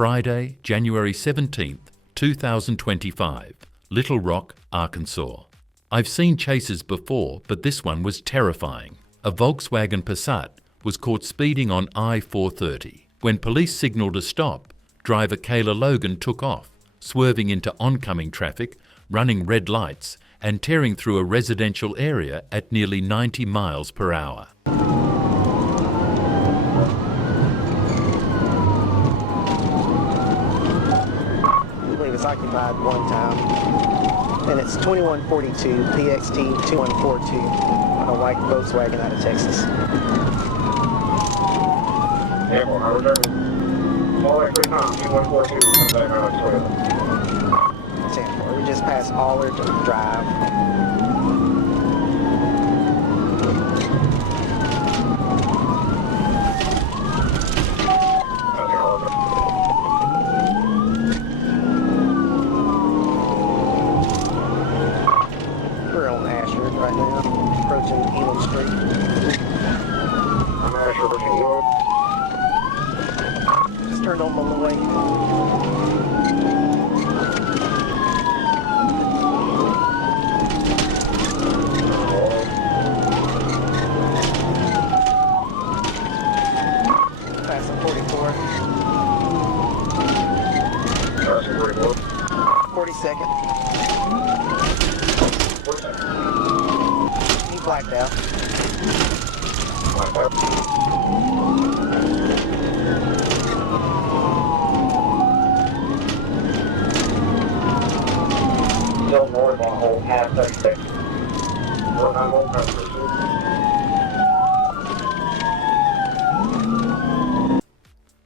Friday, January 17th, 2025, Little Rock, Arkansas. I've seen chases before, but this one was terrifying. A Volkswagen Passat was caught speeding on I-430. When police signalled a stop, driver Kayla Logan took off, swerving into oncoming traffic, running red lights, and tearing through a residential area at nearly 90 miles per hour. It's occupied one time, and it's 2142 PXT 2142, a white Volkswagen out of Texas. Airport, I return. All right, quick time, 2142, come back out of Airport. We just passed Allard Drive. Right now, approaching Elam Street. I'm Asher, approaching Elam. Just turned on Malloy. Passing 44. Passing 44. 42nd. Blacked out. Blacked out. Still north on hold half 36. North on hold half 36.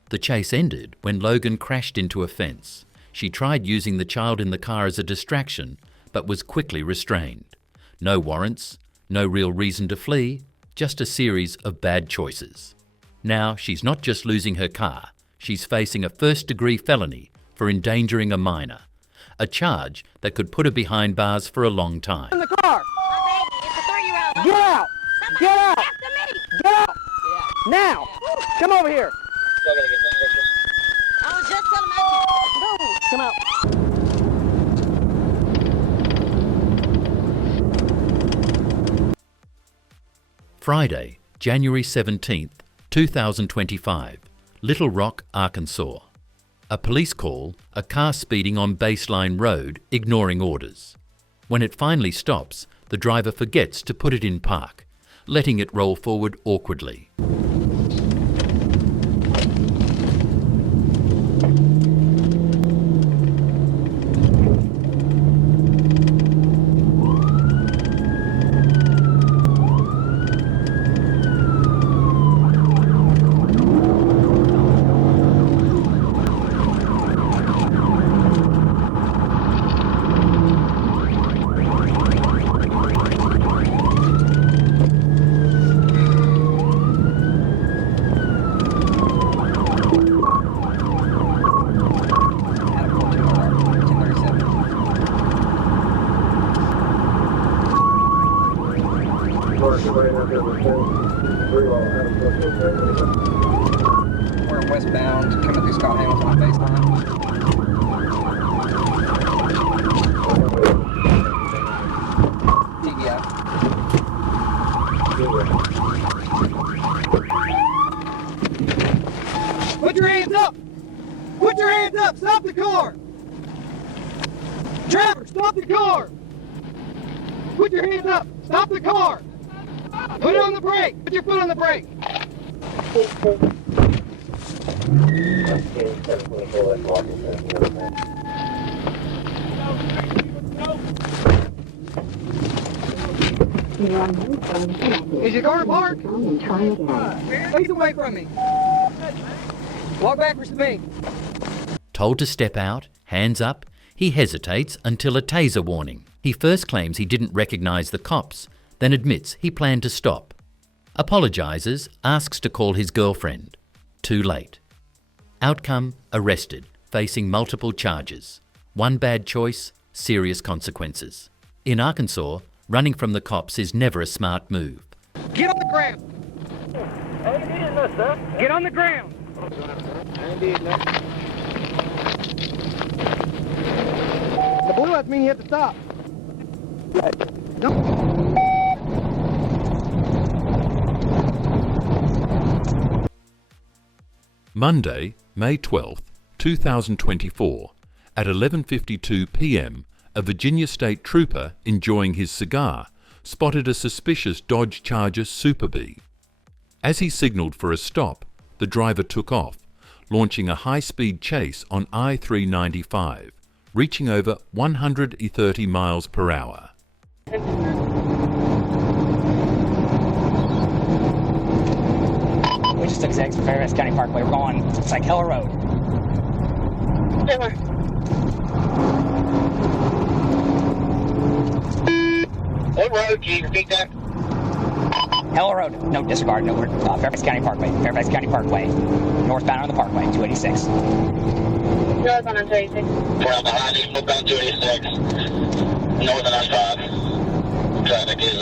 The chase ended when Logan crashed into a fence. She tried using the child in the car as a distraction, but was quickly restrained. No warrants, no real reason to flee, just a series of bad choices. Now she's not just losing her car, she's facing a first-degree felony for endangering a minor, a charge that could put her behind bars for a long time. In the car! My baby, it's a 3-year-old. Get out! Somebody Get out! after me! Get out! Now! Come over here! I was just telling my Come out. Friday, January 17th, 2025, Little Rock, Arkansas. A police call, a car speeding on Baseline Road, ignoring orders. When it finally stops, the driver forgets to put it in park, letting it roll forward awkwardly. We're westbound, coming through Scott Hamilton on Baseline. TGI. Put your hands up! Put your hands up! Stop the car! Driver, stop the car! Put your hands up! Stop the car! Put it on the brake! Put your foot on the brake! Is your car parked? Face away from me. Walk backwards to me. Told to step out, hands up, he hesitates until a taser warning. He first claims he didn't recognize the cops, then admits he planned to stop. Apologizes, asks to call his girlfriend. Too late. Outcome, arrested, facing multiple charges. One bad choice, serious consequences. In Arkansas, running from the cops is never a smart move. Get on the ground. I ain't needing that, sir. Get on the ground. I ain't needing that. that means you have to stop. Monday, May 12th, 2024, at 11:52 p.m, a Virginia State Trooper enjoying his cigar spotted a suspicious Dodge Charger Super Bee. As he signaled for a stop, the driver took off, launching a high-speed chase on I-395, reaching over 130 miles per hour. We just took Zags from Fairfax County Parkway. We're going, it's like Hell Road. What road? Can you repeat that? Hell Road. No, disregard. No, Fairfax County Parkway. Fairfax County Parkway. Northbound on the Parkway, 286. Northbound on 286. We're on behind you, northbound 286. North on I-5. Traffic is,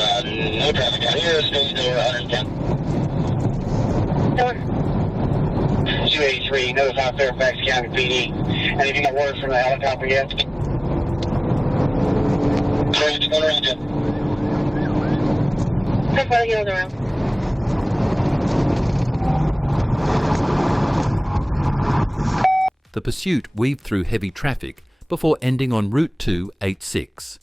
no traffic out here. Speed over 110. 283, notify Fairfax County PD. And if you got word from the helicopter yet? Going around it. How far the around? The pursuit weaved through heavy traffic before ending on Route 286.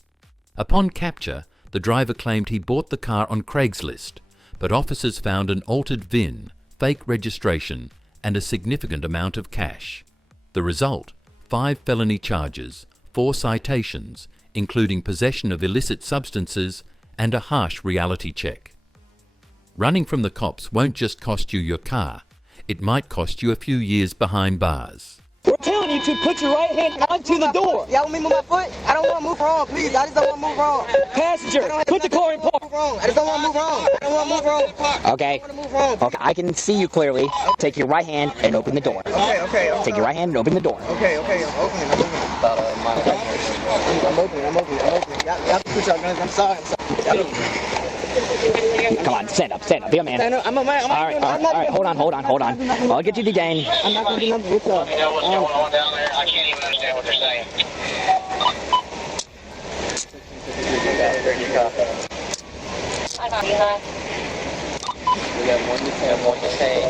Upon capture, the driver claimed he bought the car on Craigslist, but officers found an altered VIN, fake registration, and a significant amount of cash. The result: 5 felony charges, 4 citations, including possession of illicit substances, and a harsh reality check. Running from the cops won't just cost you your car, it might cost you a few years behind bars. We're telling you to put your right hand onto the door. Y'all want me to move my foot? I don't want to move wrong, please. I just don't want to move wrong. Passenger, put the car in park. I just don't want to move wrong. I don't want to move wrong. Okay. I don't want to move wrong. Okay, I can see you clearly. Take your right hand and open the door. Okay. Take your right hand and open the door. Okay. I'm opening. Y'all put your guns. I'm sorry. Come on, stand up. Be a man. I'm a man. All right. Hold on. I'll get you detained. I'm not going to do nothing with y'all. You know what's going on down there? I can't even understand what they're saying.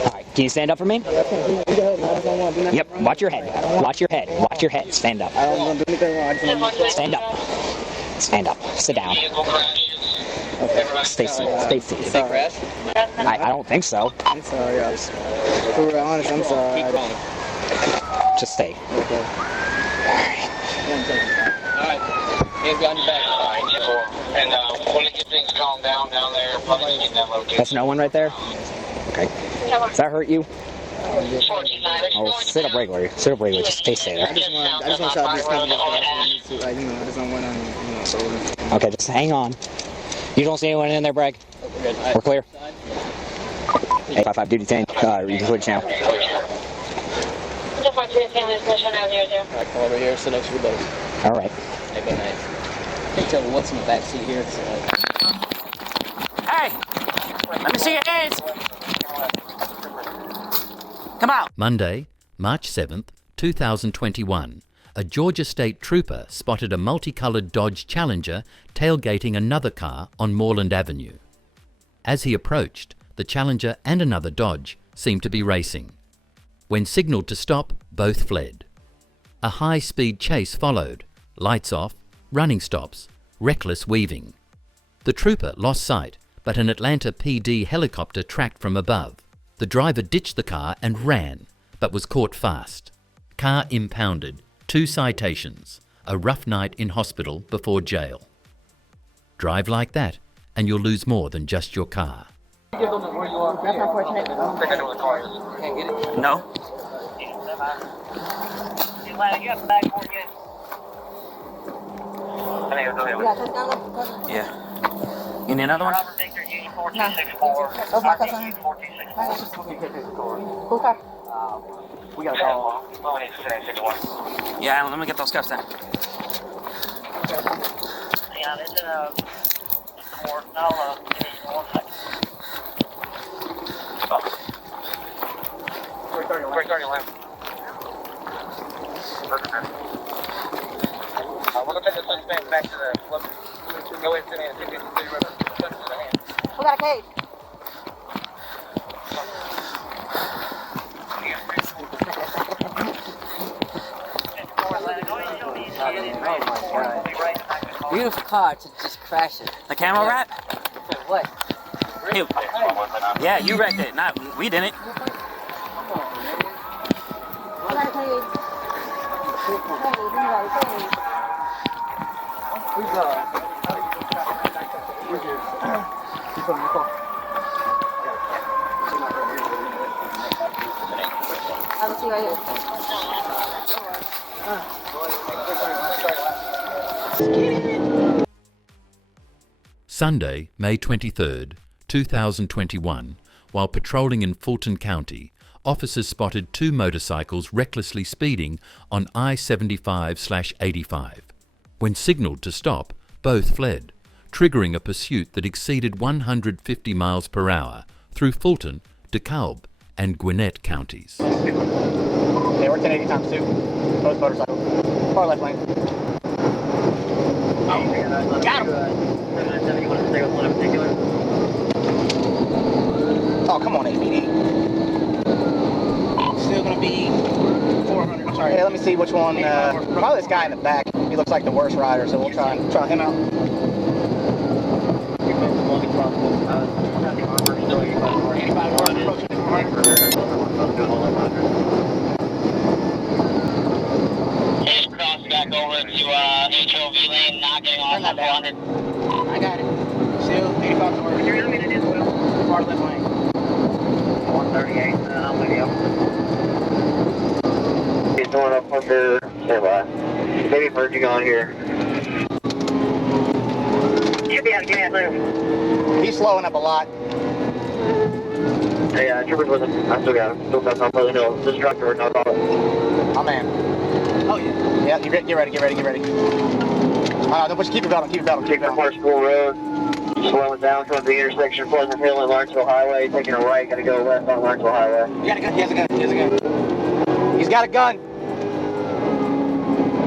All right, can you stand up for me? Yep, watch your head. Stand up. I don't want to do anything wrong. I just want to Stand up. Sit down. Vehicle crashes. Stay seated. I don't think so. I'm sorry, guys. To be honest, I'm sorry. Just stay. Okay. Alright. Hands behind your back. And when you get things calmed down there, probably get that located. That's no one right there? Okay. Does that hurt you? Oh, sit up regularly. Just stay there. I just want to try to do something I just don't want to, Okay, just hang on. You don't see anyone in there, Bragg? We're clear? 855 duty 10. You can switch now. Just want you to stand this mission out here, there. Alright, come over here, sit next to the boat. All right. Hey, good night. I can't tell what's in the back seat here. Hey! Let me see your hands! Come out! Monday, March 7th, 2021, a Georgia State Trooper spotted a multicolored Dodge Challenger tailgating another car on Moreland Avenue. As he approached, the Challenger and another Dodge seemed to be racing. When signaled to stop, both fled. A high-speed chase followed, lights off, running stops, reckless weaving. The trooper lost sight, but an Atlanta PD helicopter tracked from above. The driver ditched the car and ran, but was caught fast. Car impounded, 2 citations, a rough night in hospital before jail. Drive like that, and you'll lose more than just your car. That's unfortunate. Can't get it? No. Yeah. You need another one? We got to call. Yeah, let me get those cuffs down. Yeah, it's in a court. I'll give you 1 second. 330 left. We're going to take this thing back to the go in today and take it to the river. We got a cage. Beautiful car to just crash it. The camo wrap? What? Hey, yeah, you wrecked it. Not we didn't. We got a cage. I'll see right here. Sunday, May 23rd, 2021, while patrolling in Fulton County, officers spotted two motorcycles recklessly speeding on I-75/85. When signalled to stop, both fled, triggering a pursuit that exceeded 150 miles per hour through Fulton, DeKalb, and Gwinnett counties. Yeah, we're 1080 times 2. Both motorcycles. Far left lane. Got him! Oh, come on, ABD. Still gonna be 400. I'm sorry. Yeah, let me see which one. Probably this guy in the back. He looks like the worst rider, so we'll try him out. Cross back over to HOV lane, knocking on the 400. I got it. Still 85 to work. You're going to do well. Far left lane. 138, I'm with you. He's going up under, standby. Baby bird, you going here? Should be out of gas there. He's slowing up a lot. Hey, troopers with him. I still got him. Still got him. Probably no. This truck door, no problem. Oh, man. Oh, yeah. Yeah, get ready. No, just keep your belt on, Take the Horse School Road. Slowing down towards the intersection of Pleasant Hill and Lawrenceville Highway. Taking a right, gonna go left on Lawrenceville Highway. He got a gun. He has a gun. He's got a gun.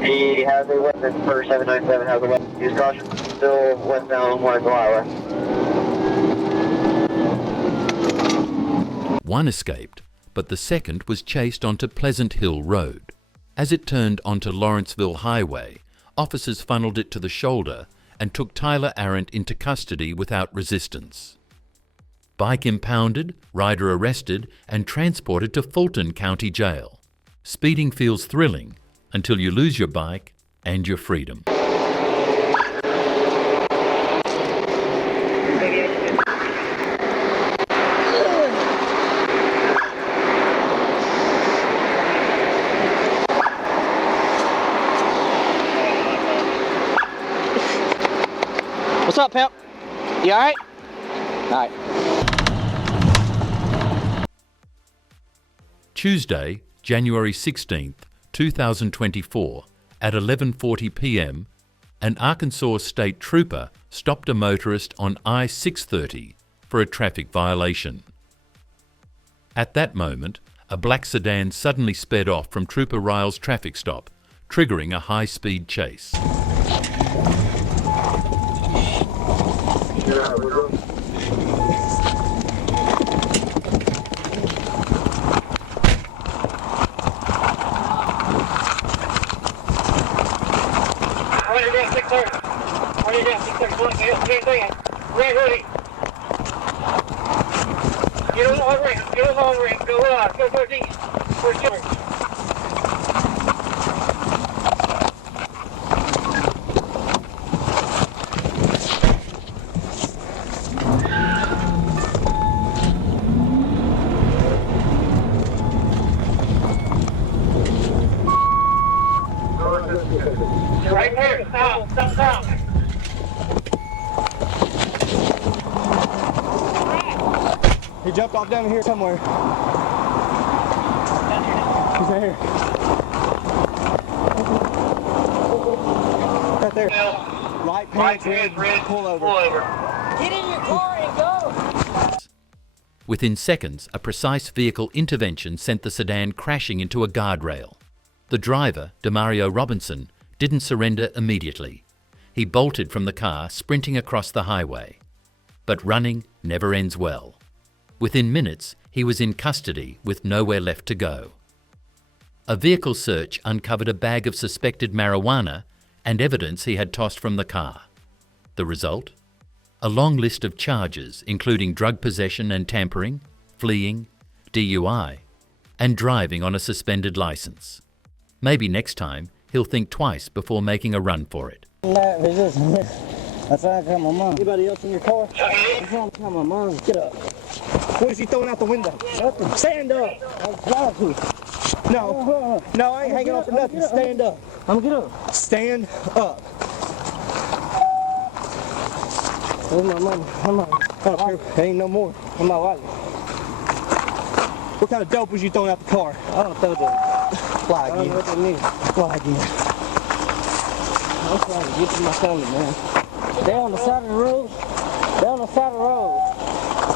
He has a weapon. First 797 has a weapon. Use caution. Still westbound on Lawrenceville Highway. One escaped, but the second was chased onto Pleasant Hill Road. As it turned onto Lawrenceville Highway, officers funneled it to the shoulder and took Tyler Arendt into custody without resistance. Bike impounded, rider arrested, and transported to Fulton County Jail. Speeding feels thrilling until you lose your bike and your freedom. What's up, pimp? You all right? All right. Tuesday, January 16th, 2024, at 11:40 p.m., an Arkansas state trooper stopped a motorist on I-630 for a traffic violation. At that moment, a black sedan suddenly sped off from Trooper Ryle's traffic stop, triggering a high-speed chase. Red hoodie. Get a long ring. Go east. Where's George? Right there. Stop. He jumped off down here somewhere. He's right here. Right there. Right pants, red, pull over. Get in your car and go! Within seconds, a precise vehicle intervention sent the sedan crashing into a guardrail. The driver, Demario Robinson, didn't surrender immediately. He bolted from the car, sprinting across the highway. But running never ends well. Within minutes, he was in custody with nowhere left to go. A vehicle search uncovered a bag of suspected marijuana and evidence he had tossed from the car. The result? A long list of charges, including drug possession and tampering, fleeing, DUI, and driving on a suspended license. Maybe next time he'll think twice before making a run for it. That's why I got my mom. Anybody else in your car? That's why I got my mom. Get up. What is he throwing out the window? Nothing. Stand up. No. No, I ain't hanging on for nothing. Stand up. I'm gonna get up. Stand up. Where's my mom? Come on. Oh, ain't no more. I'm my wallet. What kind of dope was you throwing out the car? I don't throw dope. Fly again. I don't know what that means. Fly again. I'm trying to get to my family, man. They're on the side of the road. They're on the side of the road.